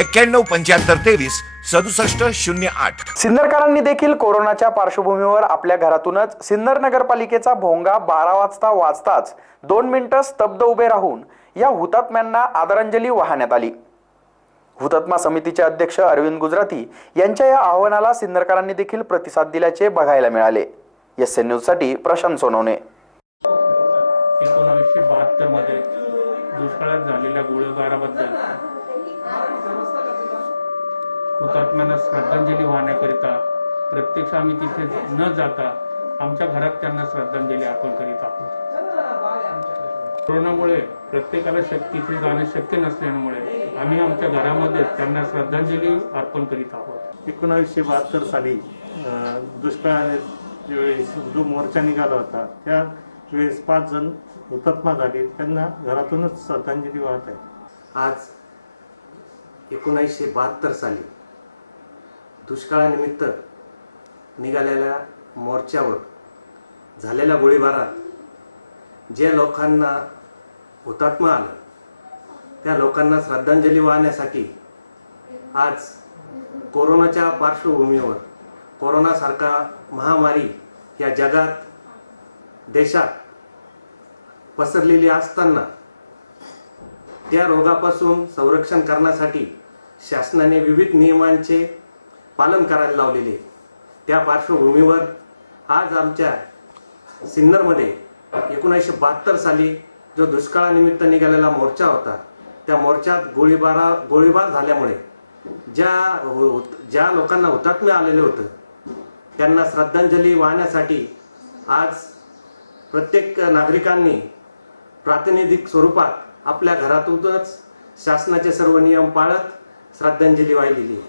एक्क्याण्णव पंच्याहत्तर तेवीस सदुसष्ट शून्य आठ. सिन्नरकरांनी देखील कोरोनाच्या पार्श्वभूमीवर आपल्या घरातूनच सिन्नर नगरपालिकेचा भोंगा बारा वाजता वाजताच दोन मिनिटं स्तब्ध उभे राहून या हुतात्म्यांना आदरांजली वाहण्यात आली. हुतात्मा समितीचे अध्यक्ष अरविंद गुजराती यांच्या या आवाहनाला सिन्नरकरांनी देखील प्रतिसाद दिल्याचे बघायला मिळाले. एस एन न्यूजसाठी प्रशांत सोनवणे. एकोणावीसशे बहात्तरमध्ये दुष्काळात झालेल्या गोळीबाराबद्दल हुतात्म्यांना श्रद्धांजली वाहण्याकरिता प्रत्यक्ष आम्ही तिथे न जाता आमच्या घरात त्यांना श्रद्धांजली अर्पण करीत आहोत. कोरोनामुळे प्रत्येकाला शक्य तिथे जाणे शक्य नसल्यामुळे आम्ही आमच्या घरामध्ये त्यांना श्रद्धांजली अर्पण करीत आहोत. एकोणावीसशे बहात्तर साली वेळेस जो मोर्चा निघाला होता त्या वेळेस पाच जण हुतात्मा झाले. त्यांना घरातूनच श्रद्धांजली वाहत आहे. आज एकोणीसशे बहात्तर साली दुष्काळानिमित्त निघालेल्या मोर्चावर झालेल्या गोळीबारात जे लोकांना हुतात्मा आलं त्या लोकांना श्रद्धांजली वाहण्यासाठी आज कोरोनाच्या पार्श्वभूमीवर कोरोनासारखा महामारी या जगात देशात पसरलेली असताना त्या रोगापासून संरक्षण करण्यासाठी शासनाने विविध नियमांचे पालन करायला लावलेले त्या पार्श्वभूमीवर आज आमच्या सिन्नरमध्ये एकोणीसशे बहात्तर साली जो दुष्काळानिमित्त निघालेला मोर्चा होता त्या मोर्चात गोळीबारा गोळीबार झाल्यामुळे ज्या हो, ज्या लोकांना हुतात्म्य आलेले होतं त्यांना श्रद्धांजली वाहण्यासाठी आज प्रत्येक नागरिकांनी प्रातिनिधिक स्वरूपात आपल्या घरातूनच शासनाचे सर्व नियम पाळत श्रद्धांजली वाहिलेली आहे.